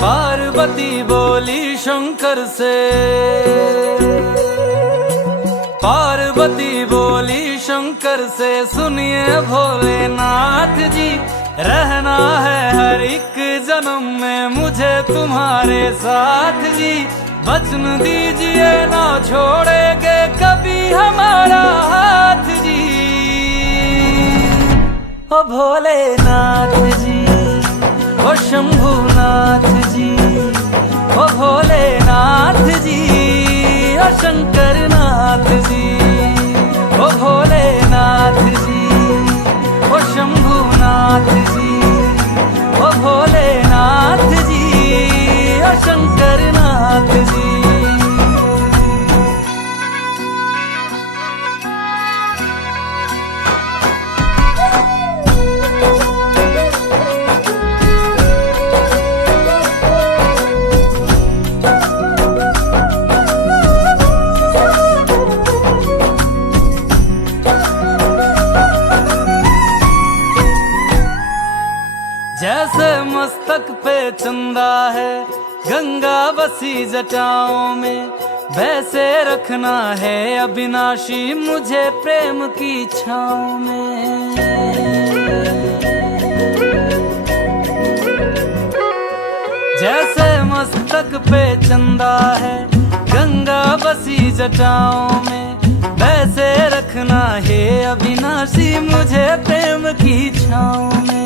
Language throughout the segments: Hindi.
पार्वती बोली शंकर से, पार्वती बोली शंकर से, सुनिए भोलेनाथ जी, रहना है हर एक जन्म में मुझे तुम्हारे साथ जी। वचन दीजिए ना छोड़ेंगे कभी हमारा हाथ जी। ओ भोलेनाथ जी, ओ शंभुनाथ जी, ओ भोलेनाथ जी, ओ शंकरनाथ जी, ओ भोलेनाथ जी, ओ शंभुनाथ जी, ओ भोलेनाथ जी, ओ शंकरनाथ जी। जैसे मस्तक पे चंदा है गंगा बसी जटाओं में, वैसे रखना है अविनाशी मुझे प्रेम की छाँव में। जैसे मस्तक पे चंदा है गंगा बसी जटाओं में, वैसे रखना है अविनाशी मुझे प्रेम की छाँव में।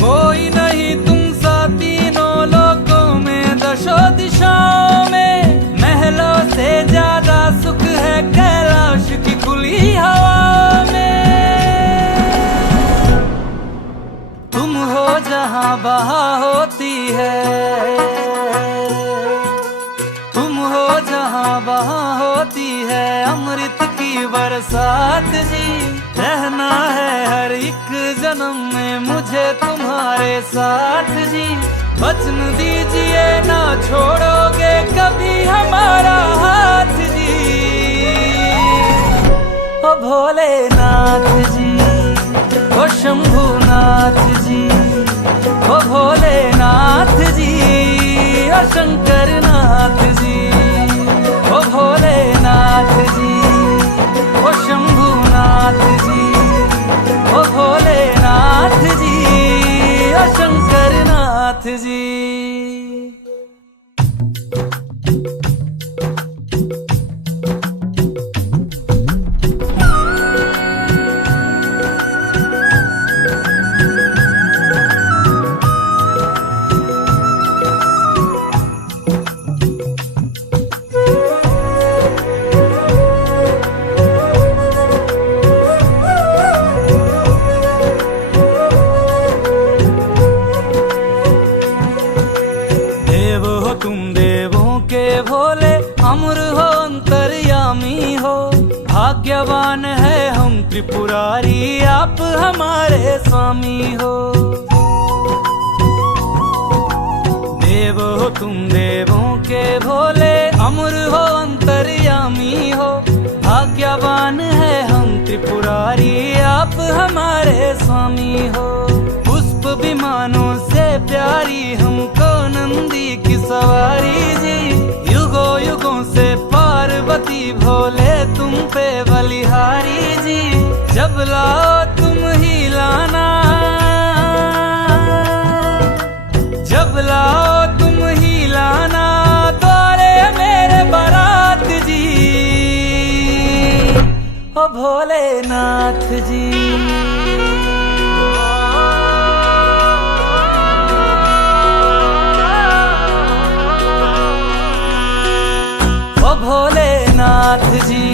कोई नहीं तुम सा तीनों लोकों में, दशों दिशाओं में, महलों से ज्यादा सुख है कैलाश की खुली हवा में। तुम हो जहां बहा होती है, तुम हो जहां बहा होती है अमृत की बरसात जी। रहना है हर एक जन्म में मुझे तुम्हारे साथ जी। वचन दीजिए ना छोड़ोगे कभी हमारा हाथ जी। ओ भोलेनाथ जी, ओ शंभुनाथ जी, ओ भोलेनाथ जी, ओ शंकरनाथ जी, ओ भोलेनाथ जी, ओ शंभुनाथ जी, ओ भोलेनाथ जी, ओ शंकरनाथ जी। भोले अमर हो अंतर्यामी हो, भाग्यवान है हम त्रिपुरारी आप हमारे स्वामी हो। देव हो तुम देवों के भोले, अमर हो अंतर्यामी हो, भाग्यवान है हम त्रिपुरारी आप हमारे स्वामी हो। पुष्प विमानों से प्यारी हमको नंदी की सवारी जी, युगों युगों से पार्वती भोले तुम पे बलिहारी जी। जब लाओ तुम ही लाना, जब लाओ तुम ही लाना द्वारे मेरे बारात जी। ओ भोलेनाथ जी, ओ भोलेनाथ जी,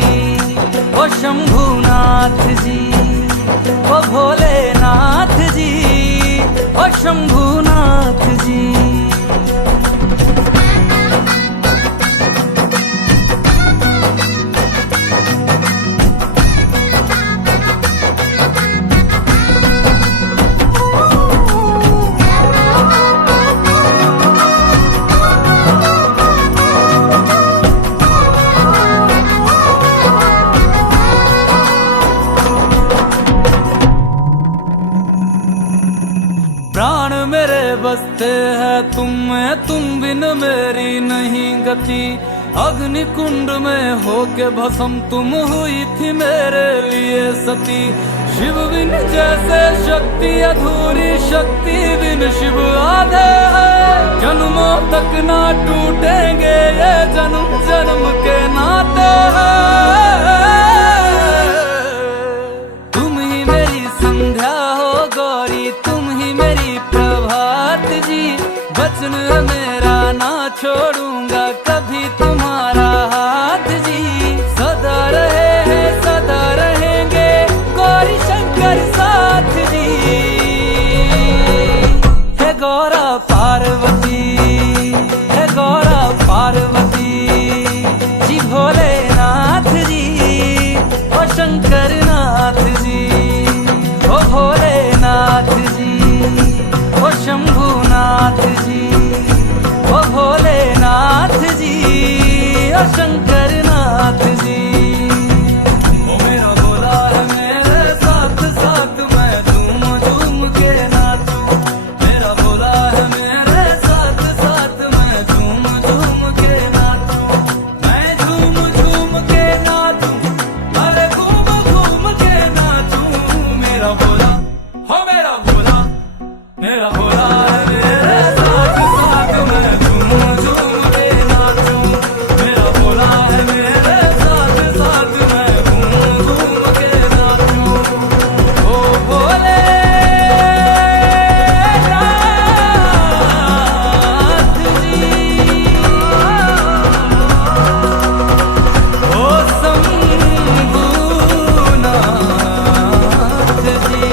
ओ शंभुनाथ जी, ओ भोलेनाथ जी, ओ शंभुनाथ जी। बसते हैं तुम में, तुम बिन मेरी नहीं गति। अग्नि कुंड में होके भस्म तुम हुई थी मेरे लिए सती। शिव बिन जैसे शक्ति अधूरी, शक्ति बिन शिव आधे है। जन्मों तक ना टूटेंगे ये जन्म जन्म के नाते हैं। तुम ही मेरी संध्या हो गौरी, तुम ही मेरी प्रभात जी। वचन मेरा ना छोड़ूंगा कभी तुम्हारा हाथ जी। सदा रहे हैं सदा रहेंगे गौरी शंकर साथ जी। हे गौरा पार्वती, हे गौरा पार्वती जी। भोलेनाथ जी ओ शंकर नाथ जी, ओ भोलेनाथ जी ओ शंभुनाथ जी, ओ भोलेनाथ जी ओ शंकर नाथ जी। ओ मेरा भोला है मेरे साथ साथ, मैं झूम झूम के नाचूं। मेरा भोला है मेरे साथ साथ, मैं झूम झूम के नाचूं। मैं झूम झूम के नाचूं, अरे घूम घूम के नाचूं। मेरा भोला हो मेरा भोला, मेरा भोला है मेरे साथ साथ, मैं झूम झूम के नाचूं। मेरा भोला है मेरे साथ साथ, मैं झूम झूम के नाचूं। ओ भोले नाथ जी, ओ शंभुनाथ जी।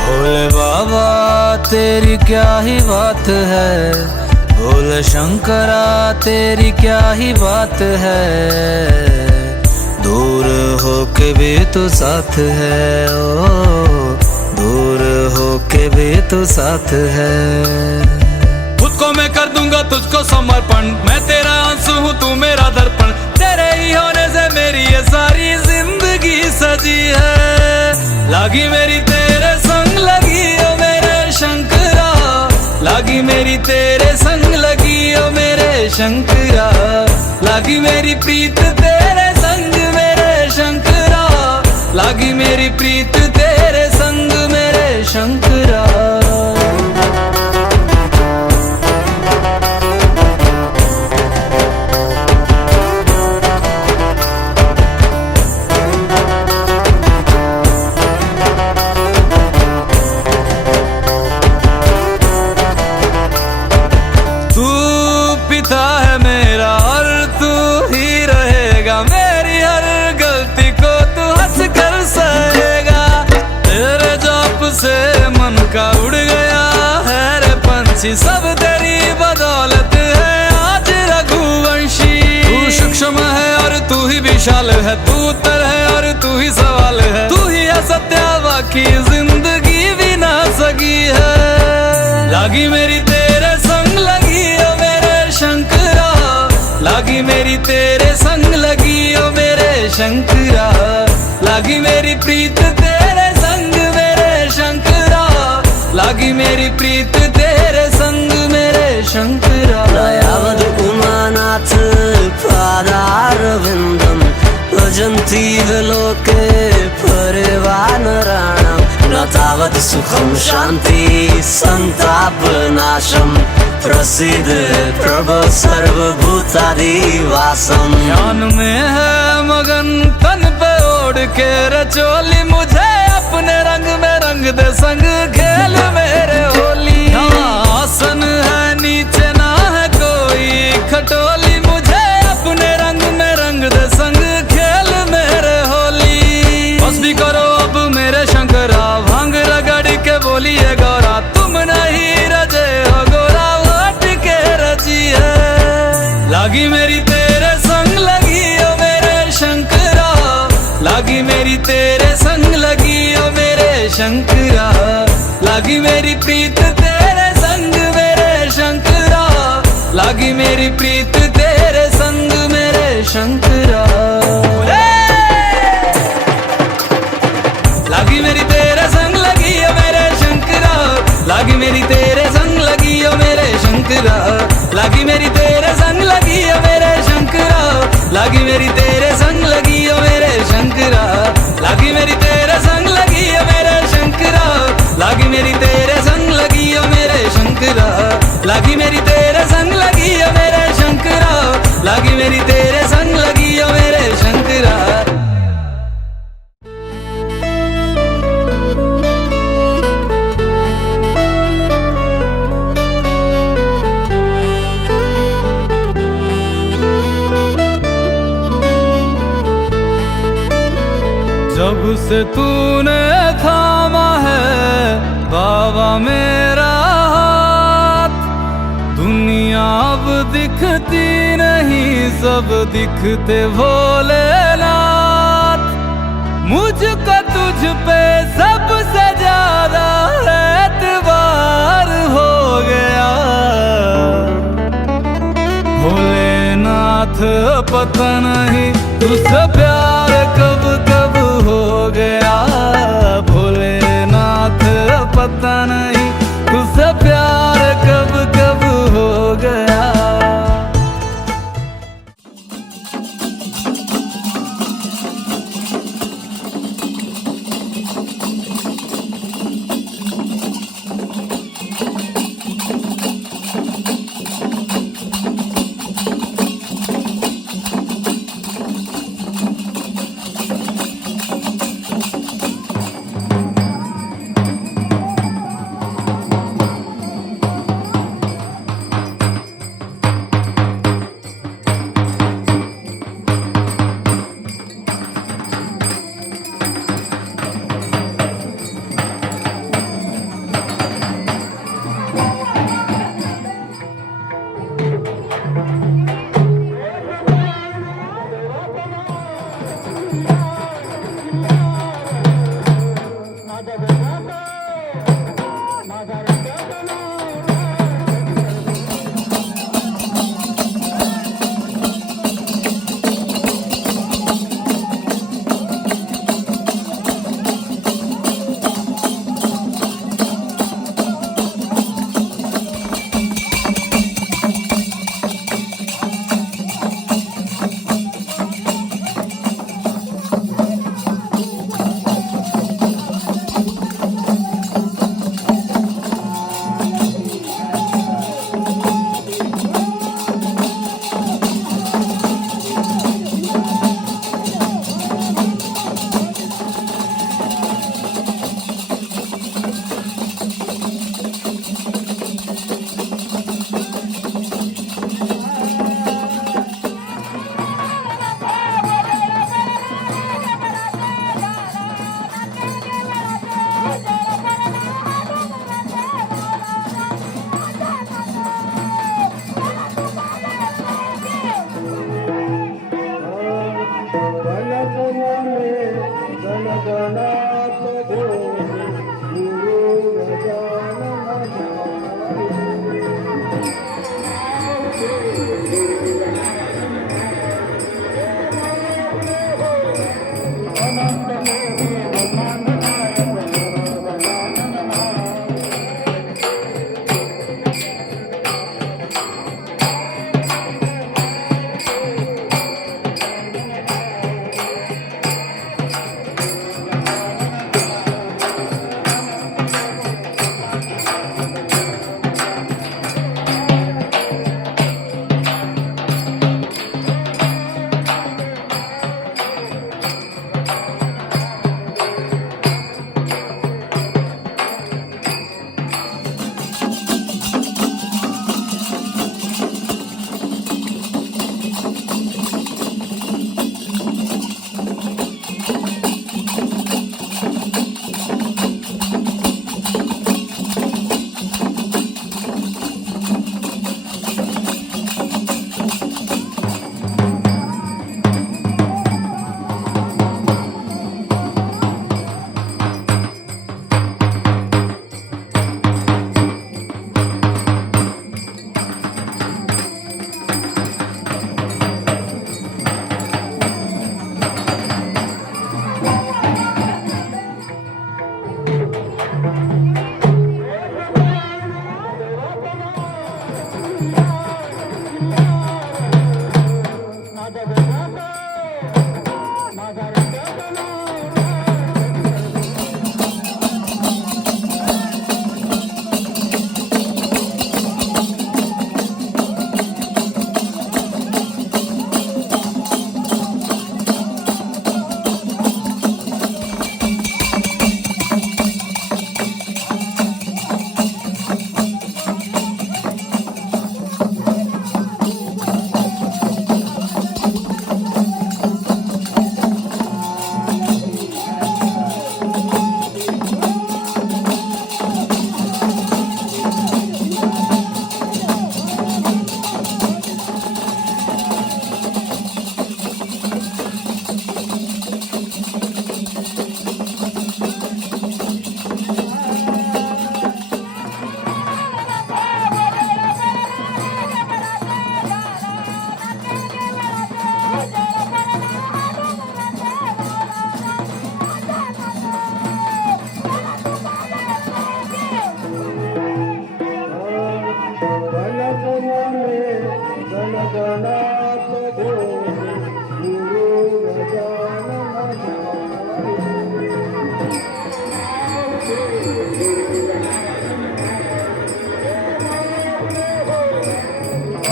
भोले बाबा तेरी क्या ही बात है, भोले शंकरा तेरी क्या ही बात है। दूर होके भी तू साथ है, ओ दूर होके भी तू साथ है। खुद को मैं कर दूंगा तुझको समर्पण, मैं तेरा आंसू हूँ तू मेरा दर्पण। तेरे ही होने से मेरी ये सारी जिंदगी सजी है। लागी मेरी तेरे संग लगी ओ मेरे शंकरा, लागी मेरी तेरे संग लगी ओ मेरे शंकरा। लागी मेरी प्रीत तेरे संग मेरे शंकरा, लागी मेरी प्रीत तेरे संग मेरे शंकरा। का उड़ गया है रे पंछी, सब तेरी बदौलत है आज रघुवंशी। तू सूक्ष्म है और तू ही विशाल है, तू उत्तर है और तू ही सवाल है। तू ही है सत्य बाकी जिंदगी भी ना सकी है। लागी मेरी तेरे संग लगी ओ मेरे शंकरा, लागी मेरी तेरे संग लगी ओ मेरे शंकरा। लागी मेरी प्रीत तेरे संग मेरे शंकरा, लागी मेरी प्रीत तेरे संग मेरे शंकरा। दयावद उमानाथ पादारविन्दं भजन्ति लोके परिवानराणां। न तावत् सुखं शान्ति संतापनाशं, प्रसीद प्रभो सर्वभूतादिवासं। ध्यान में है मगन तन पे ओढ़ के रचोली, मुझे अपने रंग में रंग दे संग खेल मेरे होली। आसन है नीचे ना है कोई खटोली, मुझे अपने रंग में रंग दे संग खेल मेरे होली। बस भी करो अब मेरे शंकरा, भांग रगड़ के बोलिए गौरा, तुम नहीं रजे हो गोरा। लागी मेरी तेरे संग लगी ओ मेरे शंकरा, लागी मेरी तेरे संग लगी ओ मेरे शंकरा, लागी मेरी प्रीत तेरे संग मेरे शंकरा, लागी मेरी प्रीत तेरे संग मेरे शंकरा। लागी मेरी तेरे संग लगी ओ मेरे शंकरा, लागी मेरी तेरे संग लगी ओ मेरे शंकरा, लागी मेरी तेरे संग लगी ओ मेरे शंकरा, लागी मेरी तेरे संग लगी ओ मेरे शंकरा, लागी मेरी तेरे संग लगी ओ मेरे शंकरा, लागी मेरी तेरे संग लगी ओ मेरे शंकरा, लागी मेरी तेरे संग लगी ओ मेरे शंकरा, लागी मेरी तेरे संग लगी ओ मेरे शंकरा। जब से तूने थामा है बाबा मेरा हाथ, दुनिया अब दिखती नहीं सब दिखते भोलेनाथ, मुझको तुझ पे सबसे ज्यादा एतबार हो गया, भोलेनाथ पता नहीं तुझसे प्यार कब कब हो गया, भोलेनाथ पता नहीं तुझसे प्यार कब कब हो गया।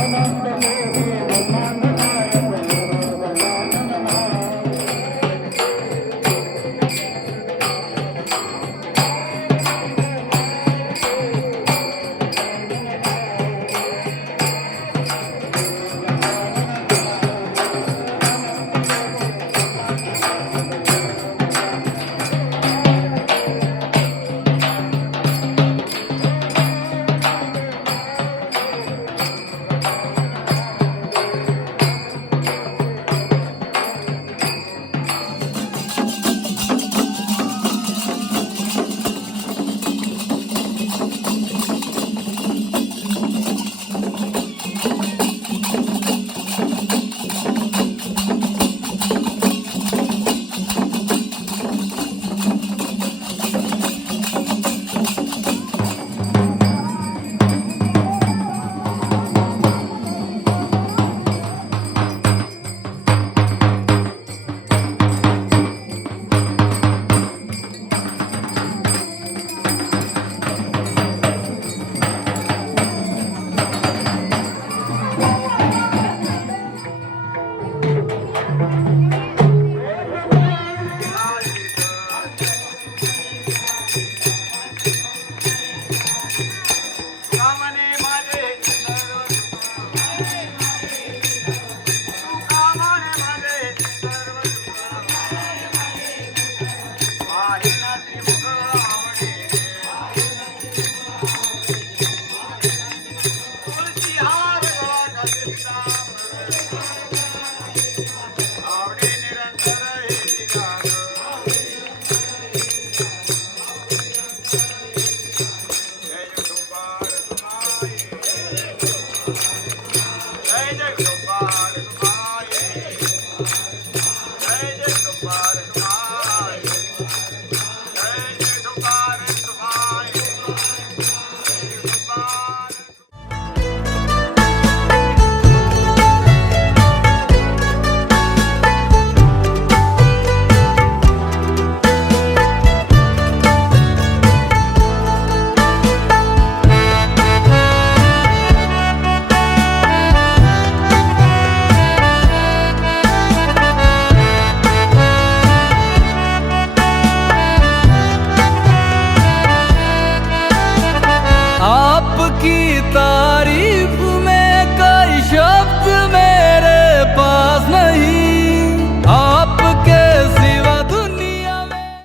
अनंत